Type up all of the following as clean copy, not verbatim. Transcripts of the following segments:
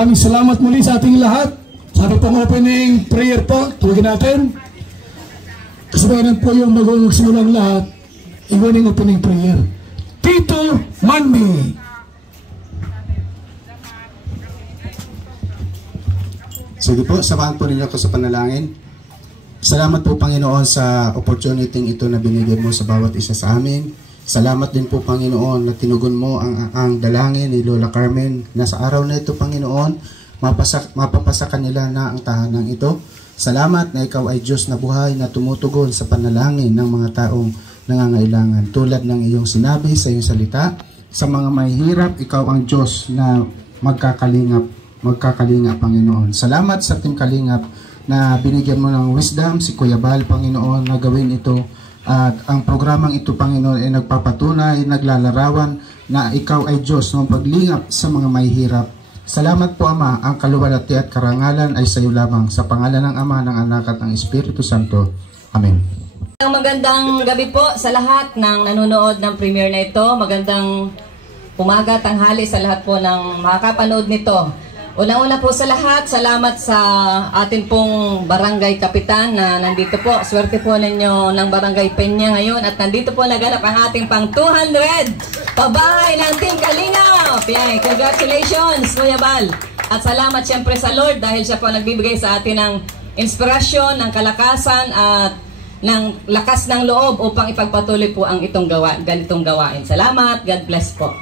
Maraming salamat muli sa ating lahat. Sa ating pang-opening prayer po, tuwagin natin. Kasabayan po yung bago magsimulang lahat, iwaning opening prayer. Tito Manny. Sige po, samahan po ninyo ako sa panalangin. Salamat po Panginoon sa opportunity ito na binigyan mo sa bawat isa sa amin. Salamat din po Panginoon na tinugon mo ang dalangin ni Lola Carmen na sa araw na ito Panginoon, mapapasa kanila na ang tahanan ito. Salamat na ikaw ay Diyos na buhay na tumutugon sa panalangin ng mga taong nangangailangan. Tulad ng iyong sinabi sa iyong salita, sa mga mahihirap, ikaw ang Diyos na magkakalingap Panginoon. Salamat sa Team Kalingap na binigyan mo ng wisdom si Kuya Bal Panginoon na gawin ito. At ang programang ito Panginoon ay nagpapatunay, naglalarawan na ikaw ay Diyos ng paglingap sa mga mahihirap. Salamat po Ama, ang kaluwalhati at karangalan ay sa iyo lamang. Sa pangalan ng Ama, ng Anak at ng Espiritu Santo. Amen. Magandang gabi po sa lahat ng nanonood ng premiere na ito. Magandang umaga, tanghali sa lahat po ng makakapanood nito. Una-una po sa lahat, salamat sa atin pong barangay kapitan na nandito po. Swerte po ninyo ng barangay Peña ngayon at nandito po naganap ang ating pang 200 pabahay ng Team Kalingap. Yan, congratulations Kuya Bal. At salamat siyempre sa Lord dahil siya po nagbibigay sa atin ng inspirasyon, ng kalakasan at ng lakas ng loob upang ipagpatuloy po ang ganitong gawain. Salamat, God bless po.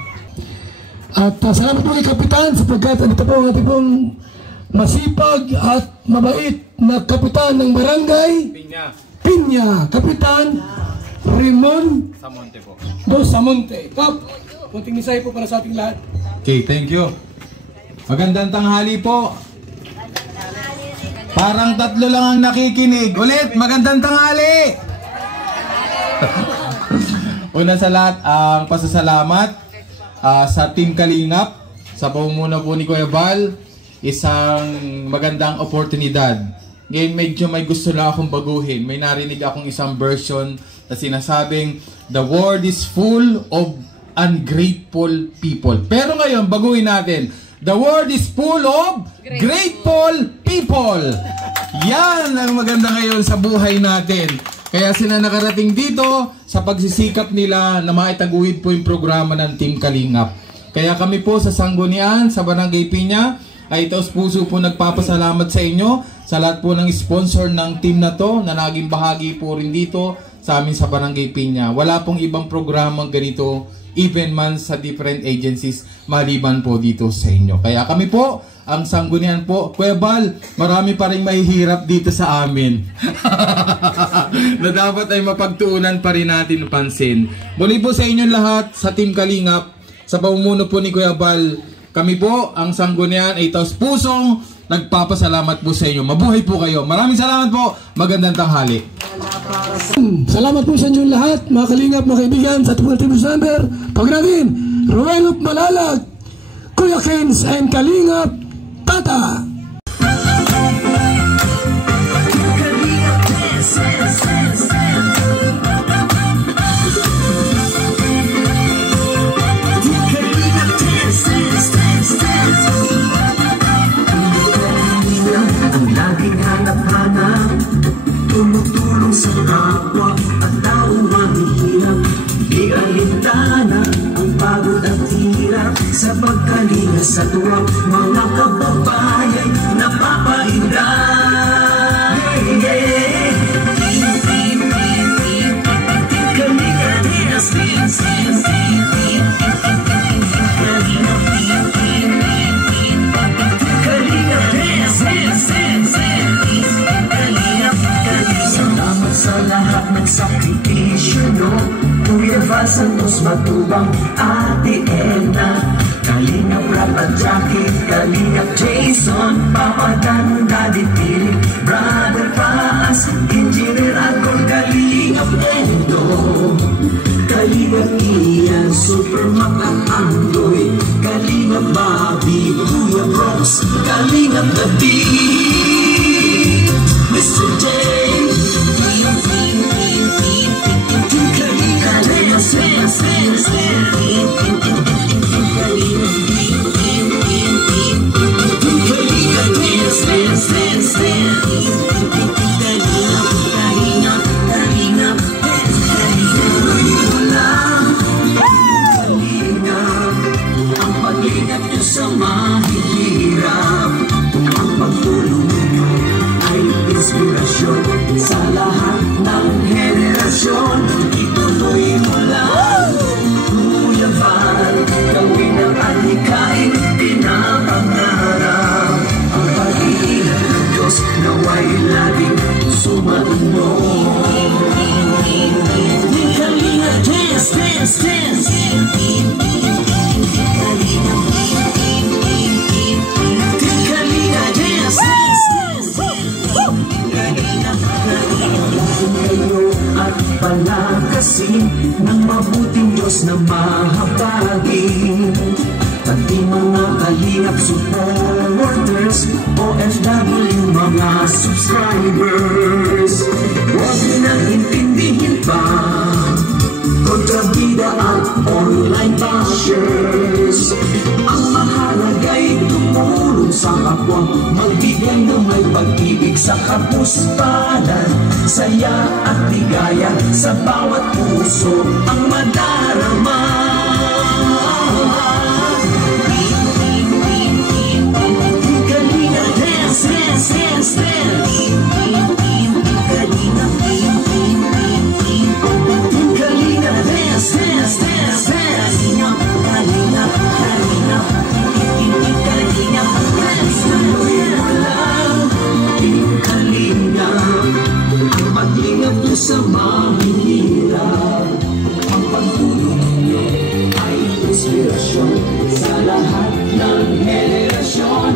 At salamat po kay Kapitan sapagkat ito po ang ating pong masipag at mabait na Kapitan ng Barangay Piña. Kapitan Raymond Samonte po. Samonte. Kap, kunting isay po para sa ating lahat. Okay, thank you. Magandang tanghali po. Parang tatlo lang ang nakikinig. Ulit, magandang tanghali. Una sa lahat, ang pasasalamat sa Team Kalingap, sa pamumuno po ni Kuya Bal, isang magandang oportunidad. Ngayon medyo may gusto lang akong baguhin. May narinig akong isang version na sinasabing, the world is full of ungrateful people. Pero ngayon, baguhin natin, the world is full of grateful people. Yan ang maganda ngayon sa buhay natin. Kaya sila nakarating dito sa pagsisikap nila na maitaguhid po yung programa ng Team Kalingap. Kaya kami po sa Sanggunian, sa Barangay Piña, ay taos puso po nagpapasalamat sa inyo, sa lahat po ng sponsor ng team na to, na naging bahagi po rin dito sa amin sa Barangay Piña. Wala pong ibang programang ganito, even man sa different agencies, maliban po dito sa inyo. Kaya kami po, ang Sanggunian po, Kuya Bal, marami pa rin mahihirap dito sa amin. Na dapat ay mapagtuunan pa rin natin pansin. Muli po sa inyong lahat, sa Team Kalingap, sa pamumuno po ni Kuya Bal, kami po, ang Sanggunian, ay taos pusong nagpapasalamat po sa inyo. Mabuhay po kayo. Maraming salamat po. Magandang tanghali. Salamat po sa inyong lahat, mga Kalingap, mga kaibigan, sa Team December. Pag natin, Ruel Malalag, Kuya Kens, and Kalingap, Tata. Ang laging hanap-hanap, tumutulong sa kapwa at taong mahihirap. Di alintana ang pagod at hirap sa pagkalinga sa tuwang mga kababayan napapainda. Salamat sa lahat ng sakripisyo, no? Kuya Val Santos Matubang, Ate Elna, Kalingap Rapa Jackie, Kalingap Jason, Papa Dan, Daddy Philip, Brother Paas, Engineer Agor, Kalingap Endo, Kalingap Ian, Super Mac at Andoy, Kalingap Bobby, Kuya Brox, Kalingap David, Mr. J, sa mahihirap, ang pagtulong ninyo ay inspirasyon sa lahat ng henerasyon. Ituloy mo lang, Kuya Val, gawin ang adhikain pinapangarap. Ang pag-iingat ng Diyos naway laging sumaunod. Kalinga, dance, dance, dance. At palakasin ng mabuting Diyos na mahabagin, pati mga kalingap supporters, OFW mga subscribers. Huwag nang intindihin pa kontrabida at online bashers. Ang mahalaga'y tumulong sa kapwa, magbigay ng may pag-ibig sa kapuspanan, saya at ligaya sa bawat puso ang madarama. Kalinga, dance, dance, dance, dance. Kalinga, Kalinga, dance, dance, dance, dance. Kalinga, Kalinga, Kalinga, Kalinga, dance. Kalinga, ang paglingap niyo sa mahihirap, ang pagtulong niyo ay inspirasyon sa lahat ng henerasyon.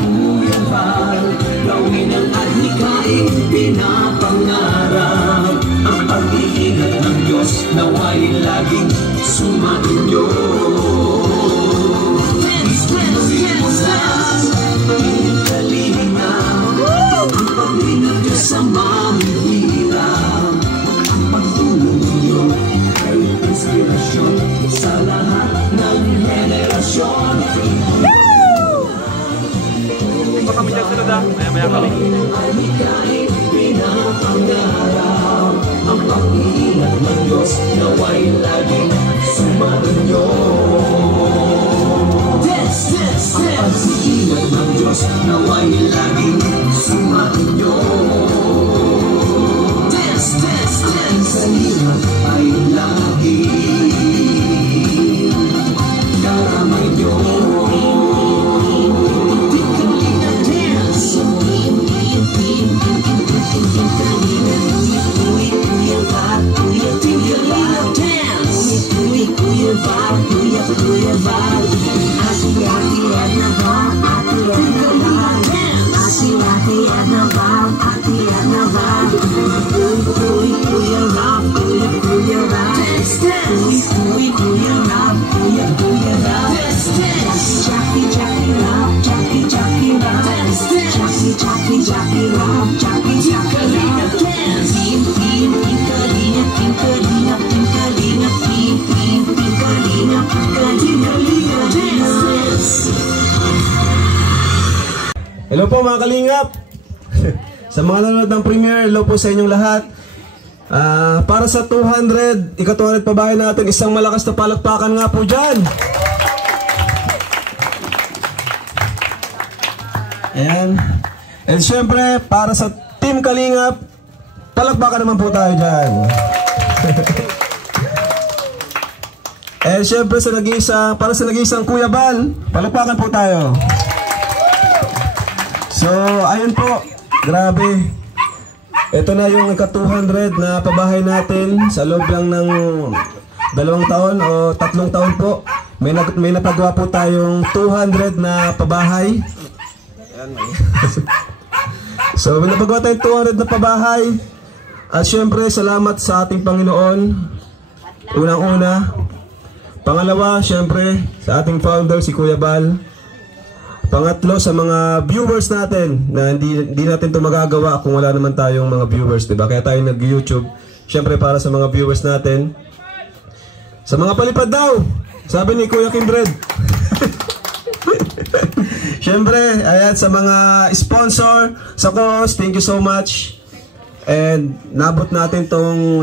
Kuya Val, gawin ang adhikain pinapangarap, ang pag-iingat ng Diyos naway laging sumainyo. Sa mahihirap, ang pagtulong niyo ay inspirasyon sa lahat ng henerasyon. Baka may sila da, maya-maya kami. Kahit pinapangarap, ang pag-iingat ng Diyos naway laging sumainyo. Dance, dance, dance. Ang pag-iingat ng Diyos naway laging sumainyo. Dance, dance, dance. Sa hirap ay laging karamay nyo. Kalinga, dance. Kuya Val, dance. Kuya Val, Kuya Val. Ati-ati at naval, ati-ati at naval. Ati-ati at naval, ati-ati at naval. Kuya Rob, Kuya Rob. Kuya Rob, Kuya Rob. Jackie Rob, Jackie Rob. Jackie Rob, Jackie Rob. Team, Kalinga, Kalinga, Kalinga, Kalinga, Kalinga, dance. Hello po mga kalingap. Sa mga nanonood ng premiere, hello po sa inyong lahat. Para sa 200, ika-200 pabahay natin, isang malakas na palakpakan nga po dyan. Ayan. And syempre, para sa Team Kalingap, palakpakan naman po tayo dyan. And syempre sa nag-iisa, para sa nag-iisang Kuya Val, palakpakan po tayo. So, ayun po, grabe. Ito na yung ika-200 na pabahay natin sa loob lang ng 2 taon o 3 taon po, may napagawa po tayong 200 na pabahay. So may napagawa tayong 200 na pabahay. At syempre salamat sa ating Panginoon, unang-una. Pangalawa, syempre sa ating founder si Kuya Bal. Pangatlo, sa mga viewers natin na hindi natin ito magagawa kung wala naman tayong mga viewers, diba? Kaya tayo nag-YouTube. Syempre para sa mga viewers natin. Sa mga palipad daw, sabi ni Kuya Kindred. Syempre, ayan, sa mga sponsor, sa cause, thank you so much. And nabot natin tong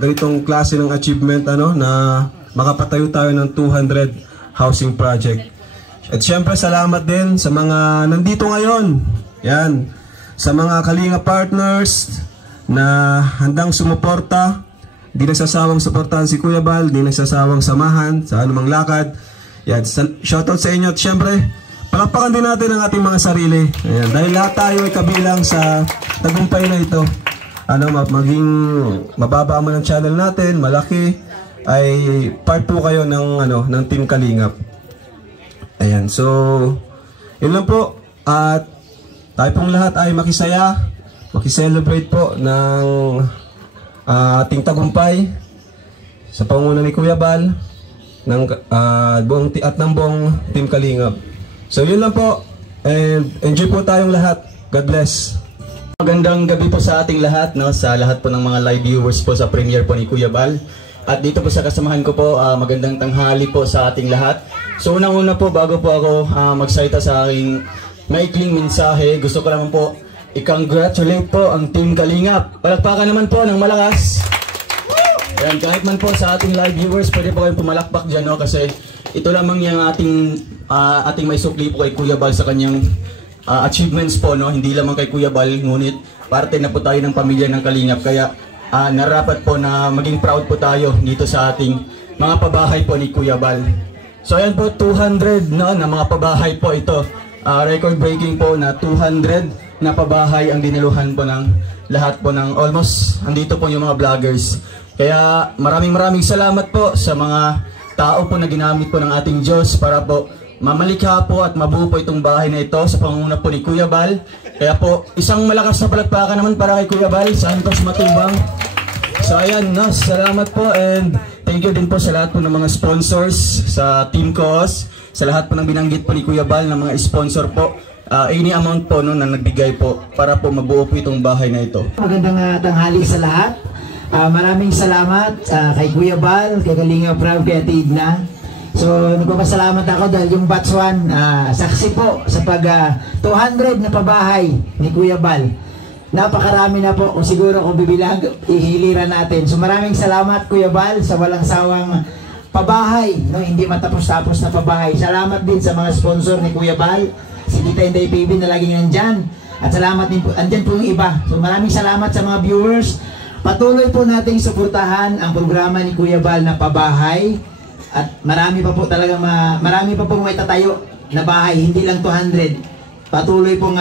ganitong klase ng achievement, na makapatayo tayo ng 200 housing project. At syempre salamat din sa mga nandito ngayon. Yan, sa mga Kalinga partners na handang sumuporta. Di nagsasawang suportahan si Kuya Bal, di nagsasawang samahan sa anumang lakad. Yan, shoutout sa inyo. At syempre, palakpakan din natin ang ating mga sarili. Ayan, dahil lahat tayo ay kabilang sa tagumpay na ito. Maging mababa man ang channel natin, malaki, ay part po kayo ng Team Kalingap. Ayan, so yun lang po. At tayo pong lahat ay makiselebrate po ng ating tagumpay sa pangunguna ni Kuya Bal ng buong Team Kalingap. So yun lang po, and enjoy po tayong lahat. God bless. Magandang gabi po sa ating lahat, sa lahat po ng mga live viewers po sa premiere po ni Kuya Bal. At dito po sa kasamahan ko po, magandang tanghali po sa ating lahat. So unang-una po, bago po ako magsalita sa aking maikling mensahe, gusto ko naman po i-congratulate po ang Team Kalingap. Palakpakan naman po ng malakas. Ayan, kahit man po sa ating live viewers, pwede po kayong pumalakpak dyan, kasi ito lamang yung ating may sukli po kay Kuya Bal sa kanyang achievements po, hindi lamang kay Kuya Bal, ngunit parte na po tayo ng pamilya ng Kalingap. Kaya narapat po na maging proud po tayo dito sa ating mga pabahay po ni Kuya Bal. So ayan po, 200 na mga pabahay po ito. Record breaking po na 200 na pabahay ang dinaluhan po ng lahat po ng almost, andito po yung mga vloggers. Kaya maraming salamat po sa mga tao po na ginamit po ng ating Diyos para po mamalikha po at mabuo po itong bahay na ito sa pangunguna po ni Kuya Bal. Kaya po, isang malakas na palakpakan naman para kay Kuya Bal, Santos Matubang. So ayan, salamat po, and thank you din po sa lahat po ng mga sponsors sa Team Cause, sa lahat po ng binanggit po ni Kuya Bal ng mga sponsor po. Any amount po na nagbigay po para po mabuo po itong bahay na ito. Magandang tanghali sa lahat. Maraming salamat kay Kuya Bal, kay Kalinga Proud, kay Ate Edna. So nagpapasalamat ako dahil yung batch 1 saksi po sa pag 200 na pabahay ni Kuya Bal. Napakarami na po, kung siguro kung bibilang ihiliran natin. So maraming salamat Kuya Bal sa walang sawang pabahay, hindi matapos-tapos na pabahay. Salamat din sa mga sponsor ni Kuya Bal, si Tita Inday PB na laging nandyan. At salamat din po, andyan po yung iba. So maraming salamat sa mga viewers. Patuloy po nating suportahan ang programa ni Kuya Bal na pabahay. At marami pa po talaga, marami pa pong may tatayo na bahay, hindi lang 200. Patuloy pong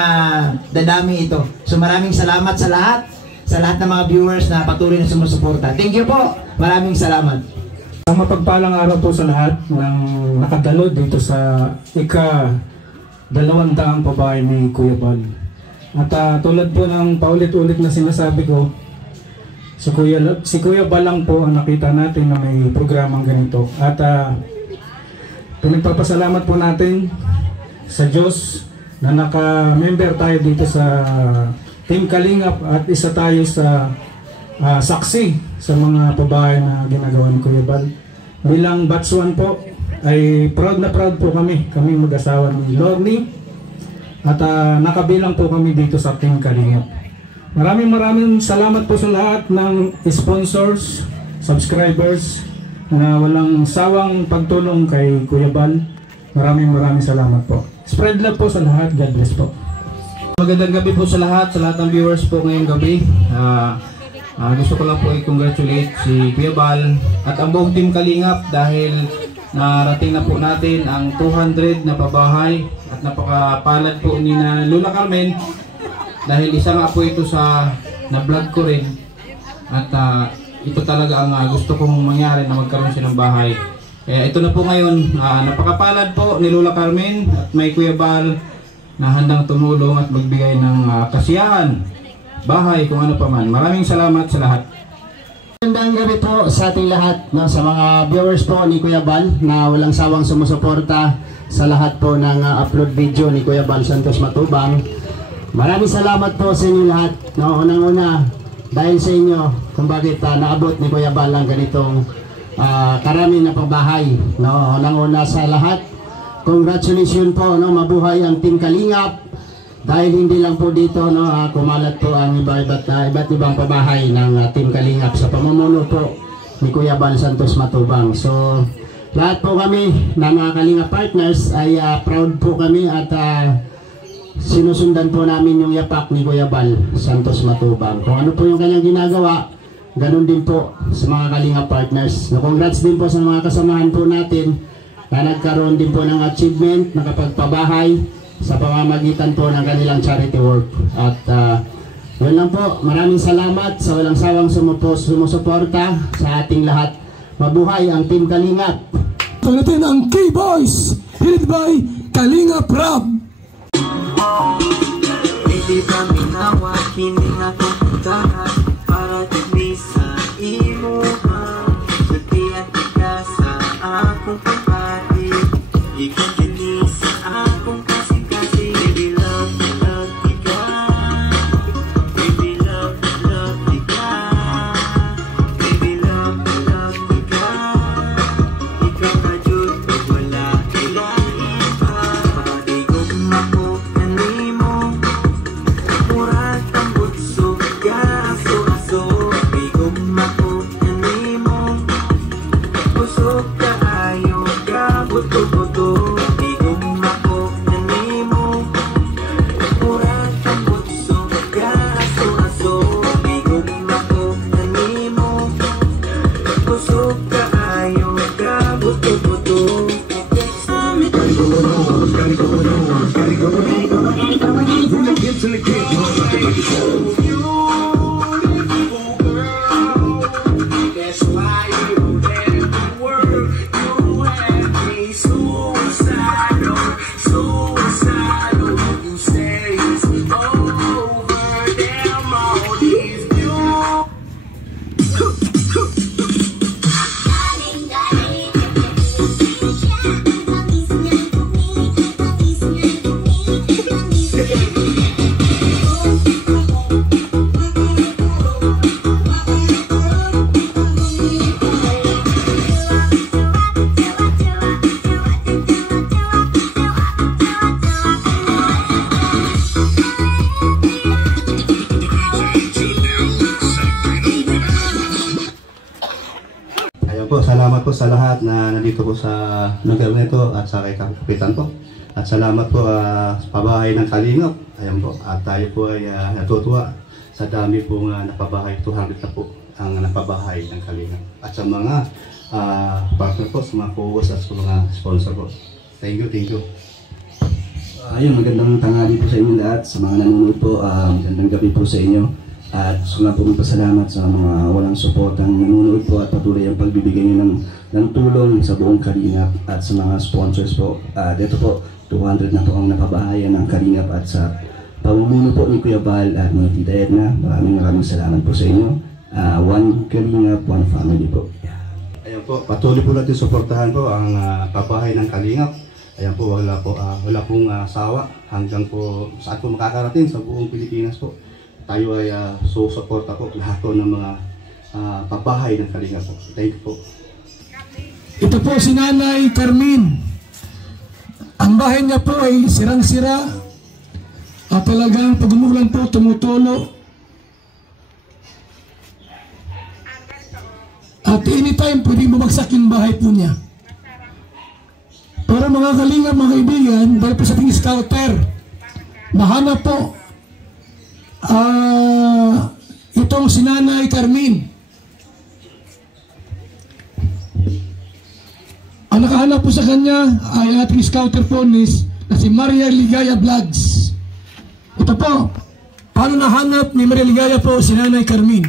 dadami ito. So maraming salamat sa lahat ng mga viewers na patuloy na sumusuporta. Thank you po. Maraming salamat. Ang mapagpalang araw po sa lahat ng nakadalo dito sa ika-200 pabahay ni Kuya Bal. At tulad po ng paulit-ulit na sinasabi ko, si Kuya Bal lang po ang nakita natin na may programang ganito. At pinagpapasalamat po natin sa Diyos na naka-member tayo dito sa Team Kalingap at isa tayo sa saksi sa mga pabahay na ginagawa ni Kuya Bal. Bilang batch 1 po ay proud po kami mag-asawa ni Lorny, at nakabilang po kami dito sa Team Kalingap. Maraming salamat po sa lahat ng sponsors, subscribers na walang sawang pagtulong kay Kuya Bal. Maraming salamat po. Spread love po sa lahat. God bless po. Magandang gabi po sa lahat ng viewers po ngayong gabi. Gusto ko lang po i-congratulate si Kuya Bal at ang buong Team Kalingap dahil narating na po natin ang 200 na pabahay at napakapalad po ni na Luna Carmen dahil isa nga po ito sa na-vlog ko rin at ito talaga ang gusto kong mangyari na magkaroon siya ng bahay. Kaya ito na po ngayon, napakapalad po ni Lola Carmen at may Kuya Bal na handang tumulong at magbigay ng kasiyahan, bahay, kung ano pa man. Maraming salamat sa lahat. Magandang gabi po sa ating lahat, no, sa mga viewers po ni Kuya Bal na walang sawang sumusuporta sa lahat po ng upload video ni Kuya Bal Santos Matubang. Maraming salamat po sa inyo lahat. No, unang-una, dahil sa inyo kung bakit naabot ni Kuya Bal ang ganitong karami na pagbahay. No, unang-una sa lahat, congratulations po, no, mabuhay ang Team Kalingap. Dahil hindi lang po dito, no, kumalat po ang iba't ibang pabahay ng Team Kalingap sa pamumuno po ni Kuya Bal Santos Matubang. So, lahat po kami na mga Kalingap partners ay proud po kami at sinusundan po namin yung yapak ni Kuya Bal Santos Matubang. Kung ano po yung kanyang ginagawa, ganun din po sa mga Kalingap partners. No, congrats din po sa mga kasamahan po natin na nagkaroon din po ng achievement, nakapagpabahay sa pamamagitan po ng kanilang charity work. At yun lang po, maraming salamat sa walang sawang sumusuporta sa ating lahat. Mabuhay ang Team Kalingap. Ito natin ang K-Boys, headed by Kalingap Rab. Hindi ba minawa, kining akong puntahan para dili sa imuha. Suti at ika sa akong pagpati, ikaw dili sa akong kasi-kasi. Baby love, love ika. Baby love, love ika. Baby love, love ika. Ikaw na dyan, wala ilang iba. Pagdigong ako kanimo, murat ang butso, aso-aso. Pagdigong ako kanimo, busog ka ayaw ka, buto-buto. Pagdigong ako kanimo, murat ang butso, aso-aso. Pagdigong ako kanimo, busog ka ayaw ka, buto-buto. That's why you let me work. You have me suicidal, suicidal. You say it's over, damn all these views. Ayun po, salamat po sa lahat na nandito po sa lugar nito at sa kay Kapitan po. At salamat po sa pabahay ng Kalingap. Ayun po, at tayo po ay natutuwa sa dami po napabahay. 200 na po ang napabahay ng Kalingap. At sa mga partner po, sa mga co-host at sa mga sponsor po. Thank you, thank you. Ayun, magandang tanghali po sa inyo lahat. Sa mga nanonood po, magandang gabi po sa inyo. At gusto nga po magpasalamat sa mga walang suportang nanonood po at patuloy ang pagbibigay niyo ng tulong sa buong Kalingap at sa mga sponsors po. Dito po, 200 na po ang napabahayan ng Kalingap at sa pamumuno po ni Kuya Bal at mga Tita Edna. Maraming salamat po sa inyo. One Kalingap, one family po. Ayun po, patuloy po natin suportahan po ang pabahay ng Kalingap. Ayan po, wala pong sawa hanggang po saan po makakarating sa buong Pilipinas po. Tayo ay susuporta po lahat po ng mga pabahay ng Kalingap po. Thank you po. Ito po si Nanay Carmen. Ang bahay niya po ay sirang-sira at talagang pag umulan po tumutulo. At anytime pwede bumagsak yung bahay po niya. Pero mga Kalingap, mga kaibigan, dahil po sa ating scouter, mahanap po itong si Nanay Carmen. Ang nakahanap po sa kanya ay ating scouter po na si Maria Ligaya Vlogs. Ito po, paano nahanap ni Maria Ligaya po si Nanay Carmen?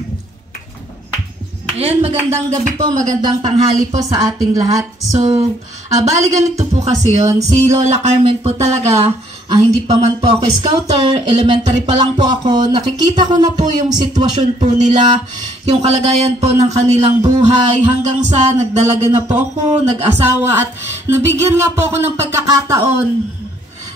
Ayan, magandang gabi po, magandang tanghali po sa ating lahat. So, bali ganito po kasi yun. Si Lola Carmen po talaga, hindi pa man po ako scouter, elementary pa lang po ako. Nakikita ko na po yung sitwasyon po nila, yung kalagayan po ng kanilang buhay, hanggang sa nagdalaga na po ako, nag-asawa, at nabigyan nga po ako ng pagkakataon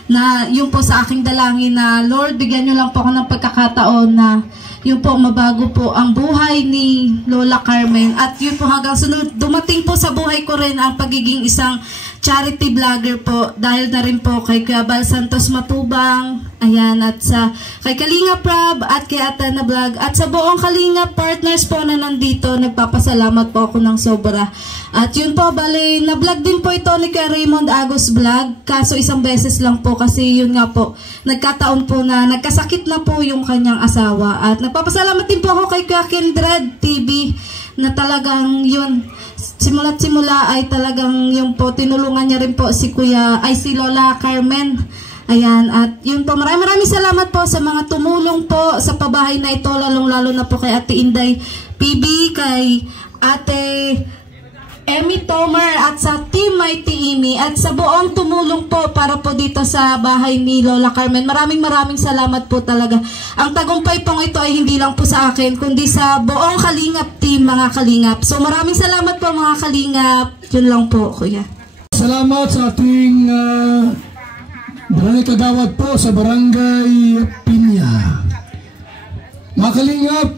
na yung po sa aking dalangin na, Lord, bigyan nyo lang po ako ng pagkakataon na yun po, mabago po ang buhay ni Lola Carmen. At yun po hanggang sunod, dumating po sa buhay ko rin ang pagiging isang charity vlogger po. Dahil na rin po kay Kuya Bal Santos Matubang, ayan, at sa kay Kalinga Prab at kay Atana Vlog. At sa buong Kalinga partners po na nandito, nagpapasalamat po ako ng sobra. At yun po, bali, na-vlog din po ito ni Kuya Raymond Agos Vlog. Kaso isang beses lang po kasi yun nga po, nagkataon po na nagkasakit na po yung kanyang asawa. At nagpapasalamat din po ako kay Kuya Kindred TV na talagang yun, simula't simula ay talagang yun po, tinulungan niya rin po si Lola Carmen. Ayan, at yun po, maraming salamat po sa mga tumulong po sa pabahay na ito, lalong-lalo na po kay Ate Inday PB, kay Ate Emmy Tomer, at sa Team Mighty Imi, at sa buong tumulong po para po dito sa bahay ni Lola Carmen. Maraming salamat po talaga. Ang tagumpay pong ito ay hindi lang po sa akin, kundi sa buong Kalingap team, mga Kalingap. So maraming salamat po mga Kalingap. Yun lang po, Kuya. Salamat sa ating Barangay Kagawad po sa Barangay Pinya. Mga Kalingap,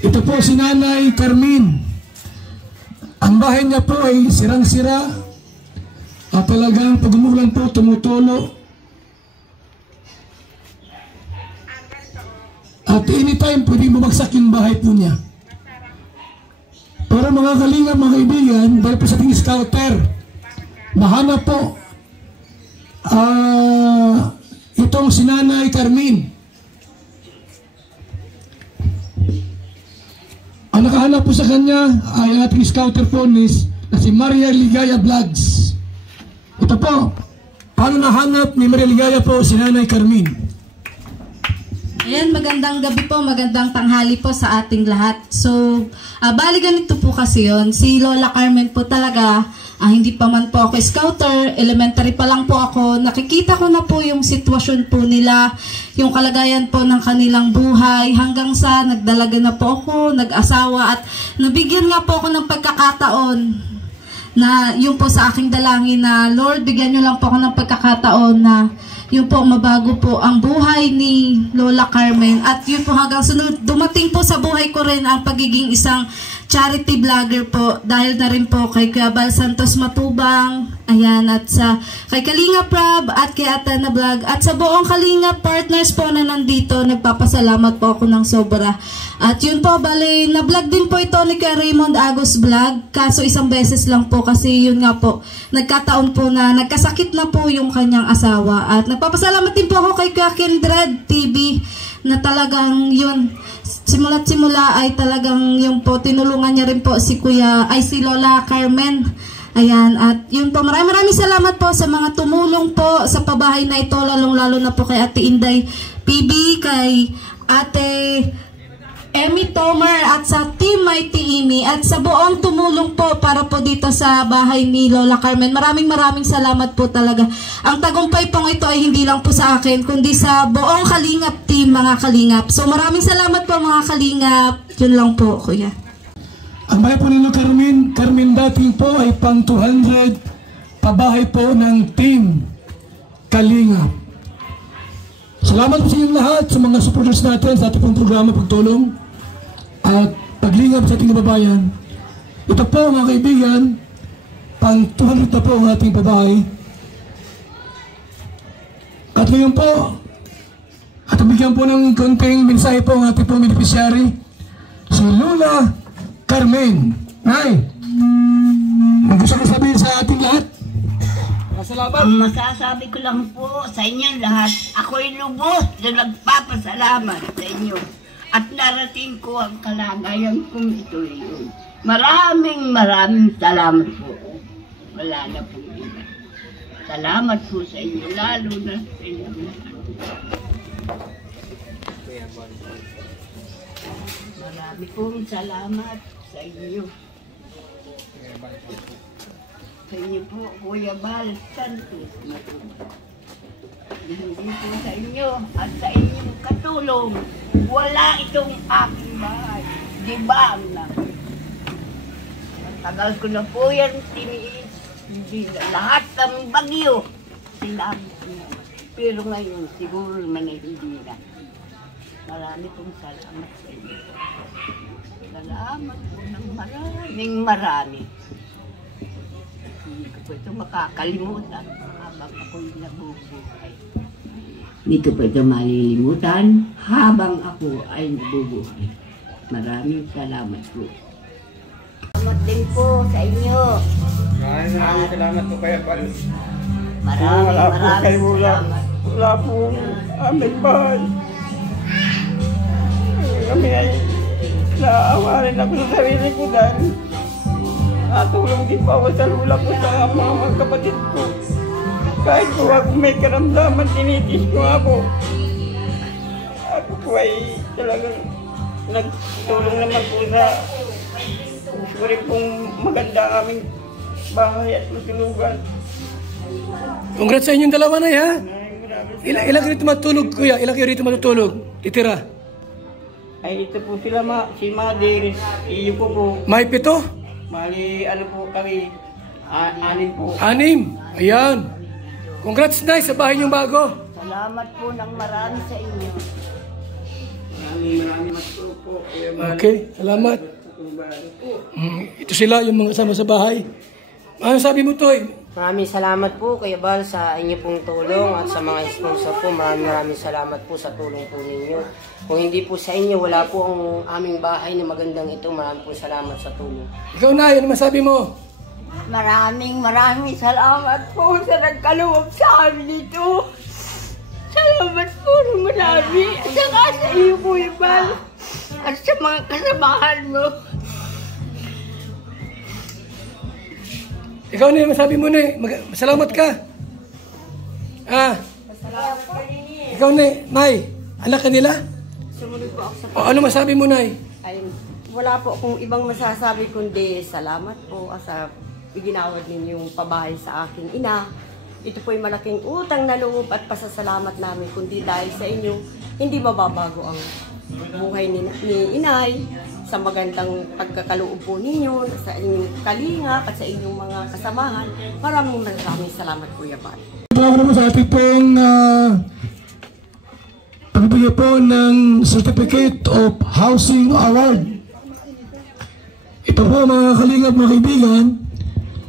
ito po si Nanay Carmen. Ang bahay niya po ay sirang-sira at talagang pag umulan po tumutulo. At anytime pwede bumagsak yung bahay po niya. Pero mga Kalingap, mga kaibigan, dahil po sa ating scouter, mahanap po itong si Nanay Carmen. Ang nakahanap po sa kanya ay ating scouter po na si Maria Ligaya Vlogs. Ito po, paano nahanap ni Maria Ligaya po si Nanay Carmen? Ayan, magandang gabi po, magandang tanghali po sa ating lahat. So, bali ganito po kasi yun. Si Lola Carmen po talaga, hindi pa man po ako scouter, elementary pa lang po ako. Nakikita ko na po yung sitwasyon po nila, yung kalagayan po ng kanilang buhay, hanggang sa nagdalaga na po ako, nag-asawa, at nabigyan nga po ako ng pagkakataon na yun po sa aking dalangin na, Lord, bigyan nyo lang po ako ng pagkakataon na yun po, mabago po ang buhay ni Lola Carmen. At yun po hanggang sunod, dumating po sa buhay ko rin ang pagiging isang charity vlogger po. Dahil na rin po kay Kuya Bal Santos Matubang, ayan, at sa kay Kalinga Prab at kay Atana Vlog. At sa buong Kalinga partners po na nandito, nagpapasalamat po ako ng sobra. At yun po, bali, na-vlog din po ito ni Kuya Raymond Agos Vlog. Kaso isang beses lang po kasi yun nga po, nagkataon po na nagkasakit na po yung kanyang asawa. At nagpapasalamat din po ako kay Kuya Kindred TV na talagang yun, simula't simula ay talagang yun po, tinulungan niya rin po si Lola Carmen. Ayan, at yun po, maraming salamat po sa mga tumulong po sa pabahay na ito, lalong-lalo na po kay Ate Inday PB, kay Ate Emmy Tomer, at sa Team Mighty Imi, at sa buong tumulong po para po dito sa bahay ni Lola Carmen. Maraming salamat po talaga. Ang tagumpay pong ito ay hindi lang po sa akin, kundi sa buong Kalingap team, mga Kalingap. So maraming salamat po mga Kalingap. Yun lang po, Kuya. Ang bahay po ni Lola Carmen dating po ay pang 200 pabahay po ng Team Kalingap. Salamat po sa inyong lahat, sa mga supporters natin sa ating pong programa Pagtulong at Paglingap sa ating kababayan. Ito po mga kaibigan, pang 200 na po ang ating pabahay. At ngayon po, at bigyan po ng konting mensahe po ang ating pong beneficiary, si Lola Carmen. Nay, ang gusto ko sabihin sa ating lahat? Ang masasabi ko lang po sa inyo lahat, ako'y lubos na nagpapasalamat sa inyo. At narating ko ang kalagayan kong ito yun. Maraming salamat po. Wala na po iba. Salamat po sa inyo, lalo na sa inyo. Marami pong salamat sa inyo. Sa inyo po, Kuya Bal Santos. Hindi po sa inyo at sa inyong katulong, wala itong aking bahay. Di ba, anak? Tagal ko na po yan tiniis. Hindi na lahat ng bagyo. Sinabi ko na. Pero ngayon, siguro man ay hindi na. Marami pong salamat sa inyo. Salamat po ng marami. Hindi ko po ito makakalimutan habang ako'y nabubuhay. Hindi ko po ito malilimutan habang ako ay nabubuhay. Maraming salamat po. Salamat din po sa inyo. Maraming salamat po kayo, Pal. Maraming salamat. Wala po aming bahay. Kami ay naawarin ako sa sarili ko dahil natulong din po ako sa lula ko sa mga kapatid ko. Kahit po ako may karamdaman, tinitis ko ako. Ako po ay talagang nagtulong naman po sa gusto rin pong maganda aming bahay at matulugan. Congrats sa inyong dalawa na ha. Ilang kayo rito matulog, kuya? Ilang kayo rito matutulog? Titira? Ay ito po sila si Mother, iyo po. May 7? Mali ano po kami, 6 po. 6? Ayan. Congrats na sa bahay niyong bago. Salamat po ng marami sa inyo. Maraming po. Okay, salamat. Ito sila yung mga kasama sa bahay. Ano sabi mo, Toy? Maraming salamat po Kuya Bal sa inyo pong tulong at sa mga sponsor po. Maraming salamat po sa tulong po ninyo. Kung hindi po sa inyo, wala po ang aming bahay na magandang ito. Maraming po salamat sa tulong. Ikaw na, ano masabi mo? Maraming salamat po sa nagkaloob sa amin ito. Salamat po ng marami. At saka sa iyo, Kuya Bal. At sa mga kasamahan mo. Ikaw na, masabi mo na, salamat ka. Ikaw na, Nay, anak ka nila? Sumunod po ako sa ano masabi mo, Nay? Ay, wala po akong ibang masasabi kundi salamat po sa iginawad ninyong pabahay sa aking ina. Ito po ay malaking utang na loob at pasasalamat namin kundi dahil sa inyo, hindi mababago ang buhay ni inay sa magandang pagkakaloob po ninyo, sa inyong kalinga at sa inyong mga kasamahan. Maraming salamat, Kuya Bal. Ito naman sa ating pong pagbigay po ng Certificate of Housing Award. Ito po mga kalingap, mga kaibigan,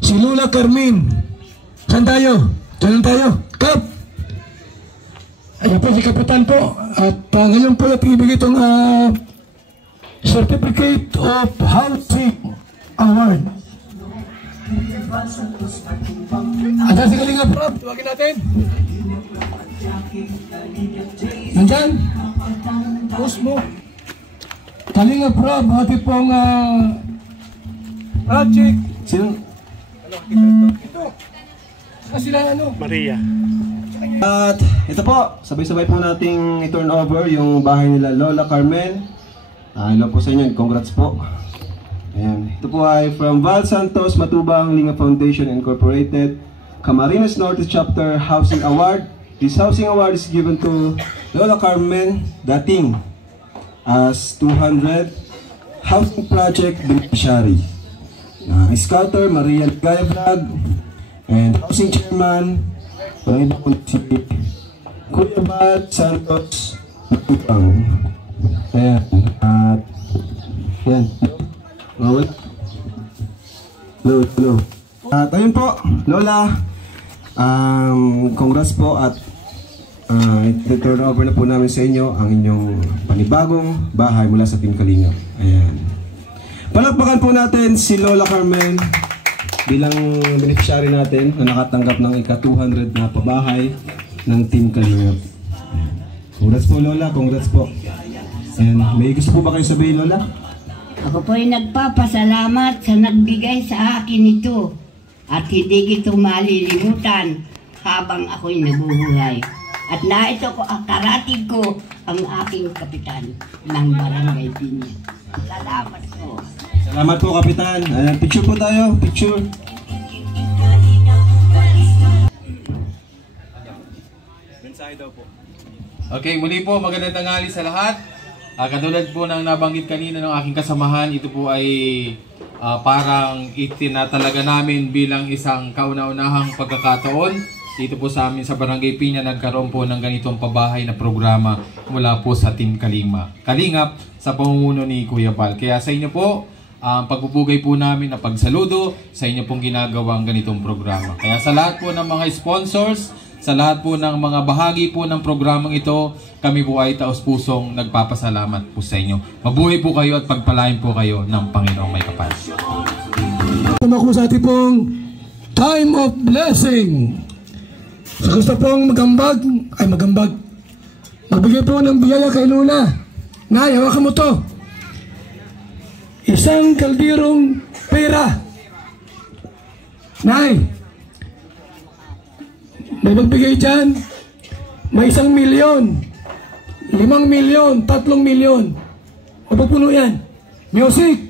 si Lola Carmen. Saan tayo? Saan tayo? Kap! Ayan po si Kapitan po. At ngayon po natin ibigay itong Certificate of Housing Award. Ayan si Kalingap Rob, tuwagin natin. Nandyan? Post mo. Kalingap Rob, ating pong project. Sino? Ito. Sila Maria. At ito po, sabay-sabay po nating i-turn over yung bahay nila Lola Carmen. Hello po sa inyo, congrats po. Ayan. Ito po ay from Val Santos Matubang Linga Foundation Incorporated, Camarines Norte Chapter Housing Award. This housing award is given to Lola Carmen Dating as 200 Housing Project Beneficiary. Scouter Maria Ligaya Vlog and Housing Chairman si Kuya Bal Santos Matubang. Ayan. At yan. Hello. At ayun po, Lola, congrats po at i-turn over na po namin sa inyo ang inyong panibagong bahay mula sa Team Kalingap. Ayan. Palakpakan po natin si Lola Carmen bilang beneficiary natin na nakatanggap ng ika-200 na pabahay ng Team Kalingap. Congrats po, Lola. Congrats po. And may gusto po ba kayo sabihin, Lola? Ako po ay nagpapasalamat sa nagbigay sa akin ito at hindi ito malilimutan habang ako'y nabubuhay. At naito ko, karatig ko ang aking kapitan ng Barangay Pinya. Salamat po. Salamat po, Kapitan. Picture po tayo. Picture. Mensahe daw po. Okay, muli po, magandang tanghali sa lahat. Katulad po ng nabanggit kanina ng aking kasamahan, ito po ay parang itinatalaga namin bilang isang kauna-unahang pagkakataon. Dito po sa amin sa Barangay Pinya, nagkaroon po ng ganitong pabahay na programa mula po sa Team Kalingap sa pamumuno ni Kuya Bal. Kaya sa inyo po, ang pagpupugay po namin na pagsaludo sa inyo pong ginagawang ganitong programa. Kaya sa lahat po ng mga sponsors, sa lahat po ng mga bahagi po ng programang ito, kami po ay taos-pusong nagpapasalamat po sa inyo. Mabuhay po kayo at pagpalain po kayo ng Panginoong may kapal. Ako sa ating pong time of blessing. Sa gusto pong magambag, magbigay po ng biyaya kay Luna. Nay, hawakan mo to. Isang kaldirong pera. Nay, may magbigay dyan. May 1 milyon, 5 milyon, 3 milyon. Mapagpuno yan. Music.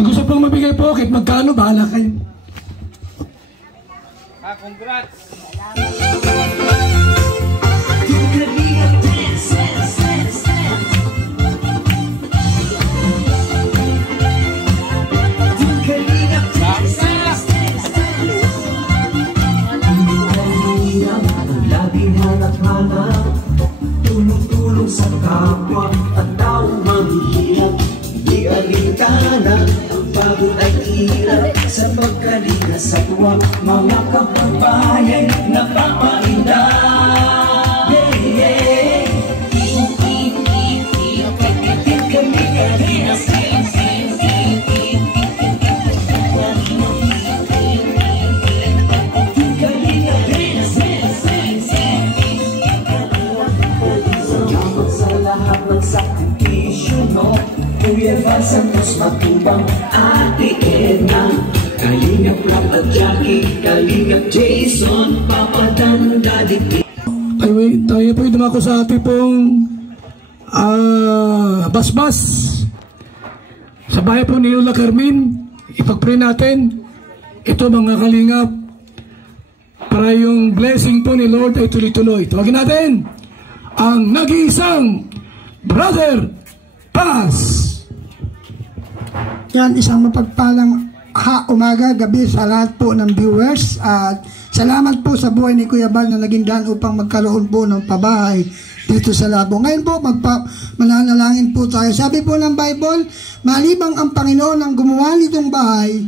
Yung gusto pong mabigay po, kahit magkano, bahala kayo. Congrats! Tulong-tulong sa kapwa at tao mahihirap. Di alintana, ang pagod ay hirap. Sa pagkalinga sa tuwa, mga kababayan napapainda. Kuya Bal Santos Matubang, Ate Edna, Kalingap Rap at Jackie, Kalingap Jason, Papa Dan, Daddy P. Tayo po dumako sa ating pong basbas sa bahay po ni Lola Carmen. Ipag-pray natin ito mga kalingap para yung blessing po ni Lord ay tuloy-tuloy. Tawagin natin ang nag-iisang Brother Paz. Yan, isang mapagpalang umaga, gabi sa lahat po ng viewers. At salamat po sa buhay ni Kuya Bal na naging daan upang magkaroon po ng pabahay dito sa Labo. Ngayon po, mananalangin po tayo. Sabi po ng Bible, malibang ang Panginoon ang gumawa nitong bahay,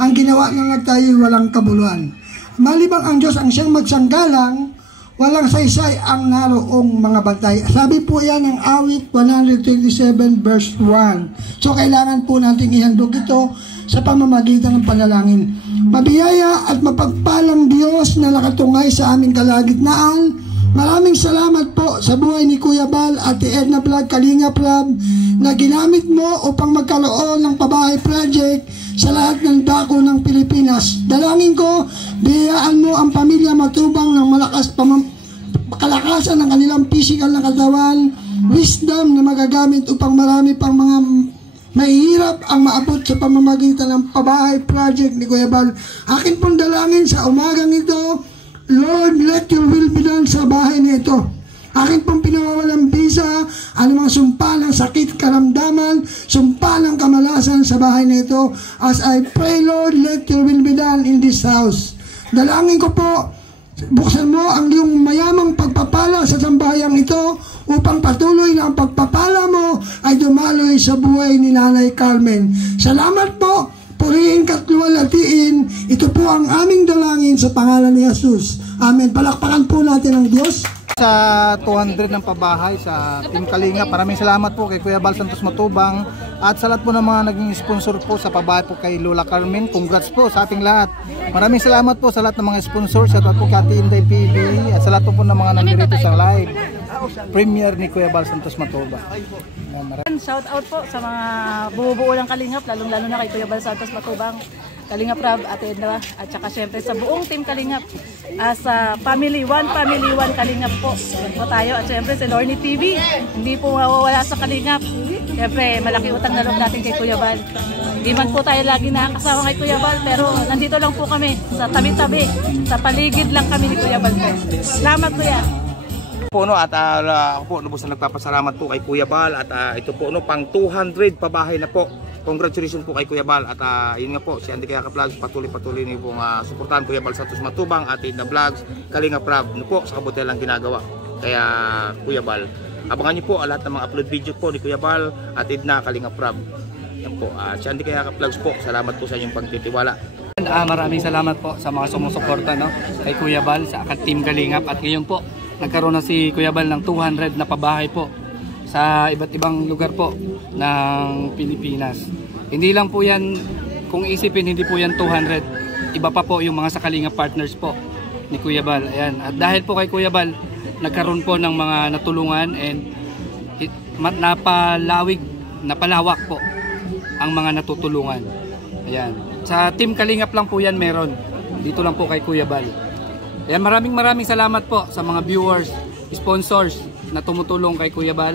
ang ginawa ng nagtayo walang kabuluhan. Malibang ang Diyos ang siyang magsanggalang, walang saysay ang naroong mga bantay. Sabi po yan ng awit 127 verse 1. So kailangan po natin ihandog ito sa pamamagitan ng panalangin. Mabiyaya at mapagpalang Diyos na nakatungay sa aming kalagitnaan. Maraming salamat po sa buhay ni Kuya Bal at Edna Vlog, Kalinga Prab na ginamit mo upang magkaroon ng pabahay project sa lahat ng dako ng Pilipinas. Dalangin ko, biyayaan mo ang pamilya Matubang ng kalakasan ng kanilang physical na katawan, wisdom na magagamit upang marami pang mga mahihirap ang maabot sa pamamagitan ng pabahay project ni Kuya Bal. Akin pong dalangin sa umagang ito, Lord, let your will be done sa bahay nito. Akin pong pinawawalang bisa, anumang sumpa ng sakit, karamdaman, sumpa ng kamalasan sa bahay nito. As I pray, Lord, let your will be done in this house. Dalangin ko po, buksan mo ang iyong mayamang pagpapala sa sambahayang ito upang patuloy na ang pagpapala mo ay dumaloy sa buhay ni Nanay Carmen. Salamat po, purihin ka't luwalhatiin. Ito po ang aming dalangin sa pangalan ni Jesus. Amen. Palakpakan po natin ang Diyos. Sa 200 ng pabahay sa Team Kalinga, maraming salamat po kay Kuya Bal Santos Matubang at sa lahat po ng mga naging sponsor po sa pabahay po kay Lola Carmen. Congrats po sa ating lahat. Maraming salamat po sa lahat ng mga sponsors at po kay Ate Inday PB at sa lahat po ng mga nandito sa live premiere ni Kuya Bal Santos Matubang. Shout out po sa mga bumubuo ng Kalingap, lalong-lalo na kay Kuya Bal Santos Matubang. Kalingap Rab, Ate Edna, at saka syempre sa buong team Kalingap. As family, one Kalingap po. Yan po tayo. At syempre si Lorny TV, hindi po mawawala sa Kalingap. Syempre, malaki utang na loob natin kay Kuya Bal. Hindi man po tayo lagi nakakasama kay Kuya Bal, pero nandito lang po kami sa tabi-tabi, sa paligid lang kami ni Kuya Bal po. Salamat Kuya. Po, no, at ako po lubos na nagpapasalamat po kay Kuya Bal at ito po no, pang 200 pabahay na po. Congratulations po kay Kuya Bal at yun nga po, si Andy Kayaka Vlogs, patuloy niyo pong suportahan Kuya Bal Santos Matubang at Edna Vlogs, Kalingap Rab, no po, sa kabutihan lang ginagawa. Kaya Kuya Bal, abangan niyo po lahat ng mga upload video po ni Kuya Bal at Edna, Kalingap Rab. Yan po, si Andy Kayaka Vlogs po, salamat po sa inyong pagtitiwala. Maraming salamat po sa mga sumusuporta no, kay Kuya Bal sa Team Kalingap at ngayon po, nagkaroon na si Kuya Bal ng 200 na pabahay po sa iba't ibang lugar po ng Pilipinas. Hindi lang po yan, kung isipin hindi po yan 200, iba pa po yung mga sa Kalingap partners po ni Kuya Bal. Ayan. At dahil po kay Kuya Bal, nagkaroon po ng mga natulungan and napalawak po ang mga natutulungan. Ayan. Sa Team Kalingap lang po yan meron. Dito lang po kay Kuya Bal. Ayan, maraming salamat po sa mga viewers, sponsors na tumutulong kay Kuya Bal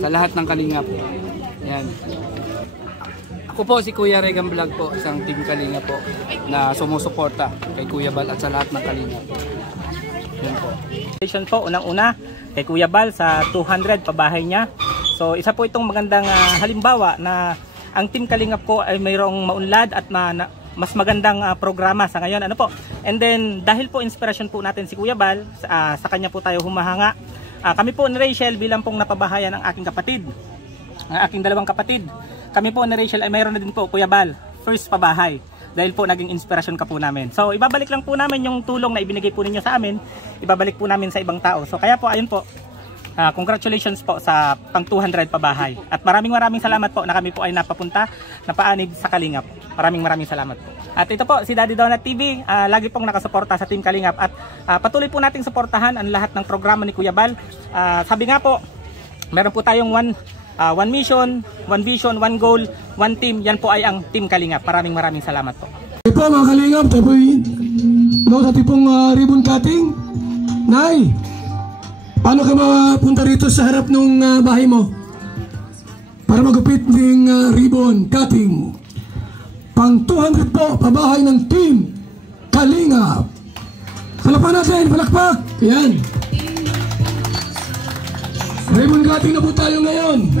sa lahat ng Kalingap. Ayan. Ako po si Kuya Regan Vlog po, isang Team Kalingap po na sumusuporta kay Kuya Bal at sa lahat ng Kalingap. Ayan po. Po, unang-una kay Kuya Bal sa 200 pabahay niya. So isa po itong magandang halimbawa na ang Team Kalingap po ay mayroong maunlad at mas magandang programa sa ngayon. Ano po? And then dahil po inspirasyon po natin si Kuya Bal, sa kanya po tayo humahanga. Kami po ni Rachel bilang pong napabahayan ng aking kapatid, ang aking dalawang kapatid. Kami po ni Rachel ay mayroon na din po Kuya Bal, first pabahay. Dahil po naging inspirasyon ka po namin. So ibabalik lang po namin yung tulong na ibinigay po ninyo sa amin, ibabalik po namin sa ibang tao. So kaya po ayun po, congratulations po sa pang 200 pabahay. At maraming salamat po na kami po ay napapunta, napaanib sa Kalingap. Maraming salamat po. At ito po si Daddy Donut TV, lagi pong nakasuporta sa Team Kalingap at patuloy po nating suportahan ang lahat ng programa ni Kuya Bal. Sabi nga po, meron po tayong one mission, one vision, one goal, one team. Yan po ay ang Team Kalingap. Maraming salamat po. Ito po mga Kalingap, tayo po sa tipong ribbon cutting. Nay, paano ka mapunta rito sa harap ng bahay mo para magupit ng ribbon cutting? Pang 200 po, pabahay ng Team Kalingap. Palakpan natin, palakpak. Yan. Ribbon cutting na po tayo ngayon.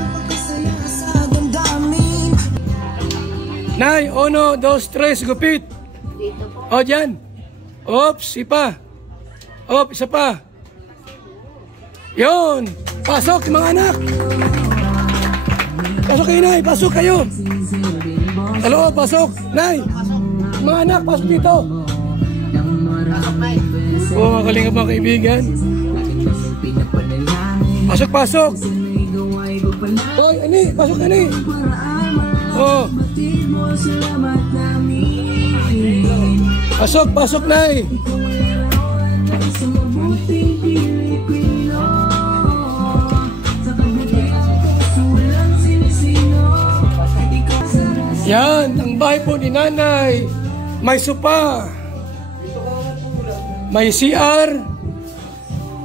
Nay, 1, 2, 3, gupit. O, dyan. Ops, ipa. Ops, isa pa. Yun. Pasok, mga anak. Pasok kayo, Nay. Pasok kayo. Hello, pasok. Nay. Mga anak, pasok dito. Mga Kalingap mga kaibigan. Pasok. Hoy, ani, pasok ani. Oh. Pasok, Nay. Yan, ang bahay po ni Nanay. May sopa. May CR.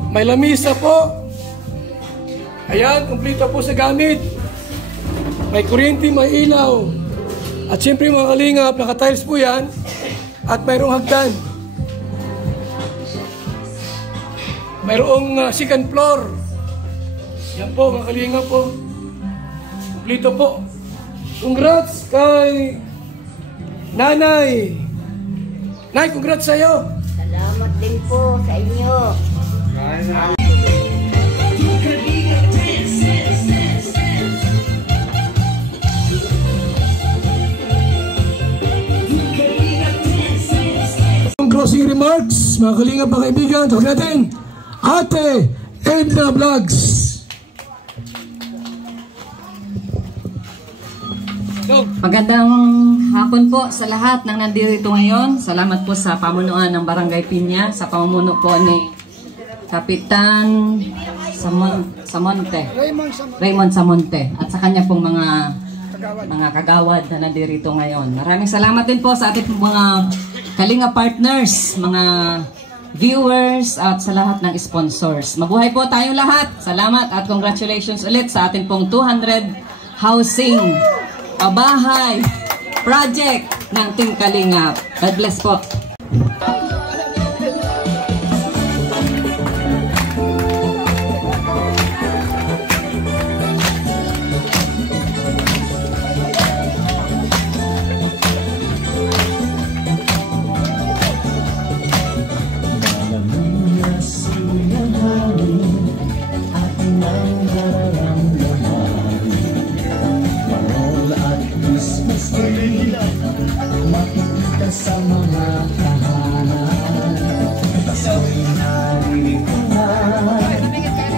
May lamisa po. Ayan, kumpleto po sa gamit. May kuryente, may ilaw. At siyempre mga Kalingap, naka-tiles po yan. At mayroong hagdan. Mayroong second floor. Yan po mga Kalingap po. Kumpleto po. Congrats kay Nanay. Nay, congrats sa'yo. Salamat din po sa inyo. Closing remarks, mga Kalingap mga kaibigan, tawag natin Ate Edna Vlogs. Magandang hapon po sa lahat ng nandito ngayon. Salamat po sa pamunuan ng Barangay Piña, sa pamumuno po ni Kapitan Samonte, Raymond Samonte, at sa kanya pong mga mga kagawad na nandirito ngayon. Maraming salamat din po sa ating mga Kalinga partners, mga viewers at sa lahat ng sponsors. Mabuhay po tayong lahat. Salamat at congratulations ulit sa ating pong 200 housing pabahay project ng Team Kalinga. God bless po. Sa mga tahanan, ako'y naririkuhan,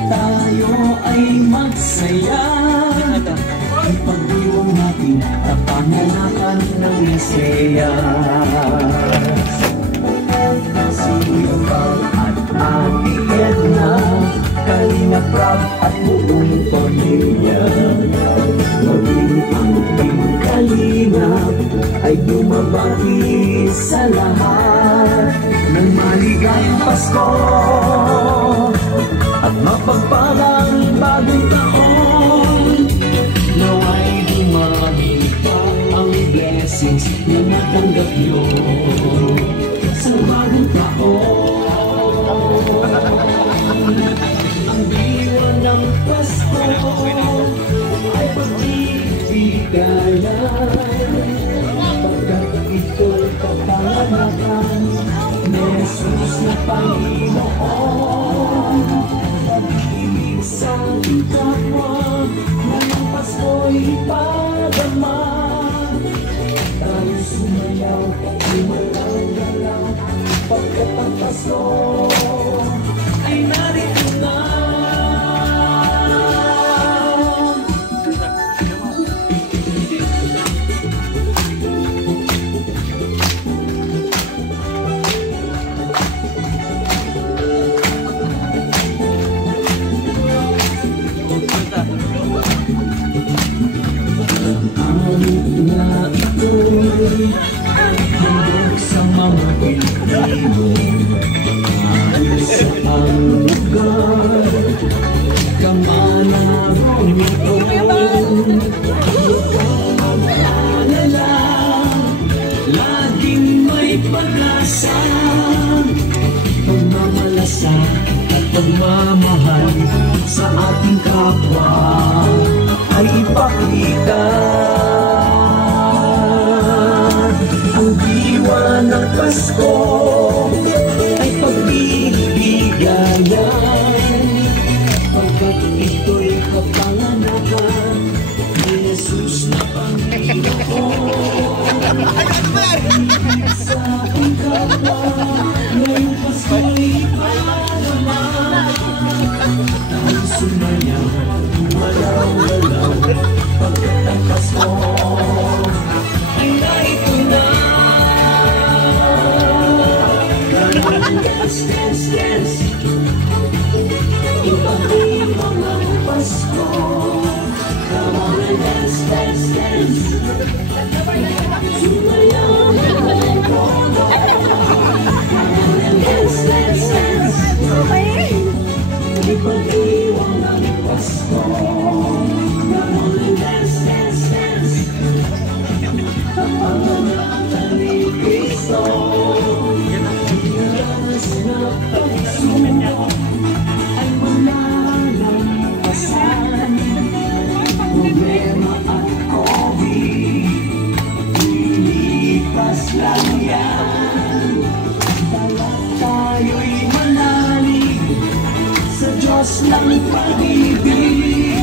tayo ay magsaya, ipagdiwang natin ang panganakan ng Mesaya. Sino Val at Ate Edna, Kalinga Prab at buong pamilya, maging ang Team Kalinga ay bumabati sa lahat ng maligayang Pasko at mapagpalang bagong taon. Nawa'y dumami pa ang blessings na natanggap nyo sa bagong taon. Ang diwa ng Pasko ay pag-ibigayan, ito'y kapanganakan ni Jesus na Panginoon. Pag-ibig sa kapwa, ngayong Pasko'y ipadama. Tayo sumayaw, gumalaw-galaw, pagkat ang Pasko ay narito na. Handog sa mga Pilipino, ayos sa ang lugar, kamanarong ito. Huwag kang mag-alala, laging may pag-asa, pagmamalasakit at pagmamahal sa ating kapwa ay ipakita. Ang diwa ng Pasko ay pag-ibigayan, pagkat ito'y kapanganakan ni Jesus na Panginoon. Sa ating kapwa, ngayong Pasko'y ipadama. Tayo sumayaw, gumalaw-galaw, pagkat ang Pasko ay narito na. Dance, dance, dance, ipag-ibang ang Pasko. Come on and dance, dance, dance, sumayaw ng kono. Come on and dance, dance, dance, ipag-ibang ang Pasko. Come on and dance, dance, dance, panganakan ni Cristo. Na pagsumo ay malalampasan, problema at COVID, lilipas lang yan. Dapat tayo'y manalig sa Diyos ng pag-ibig,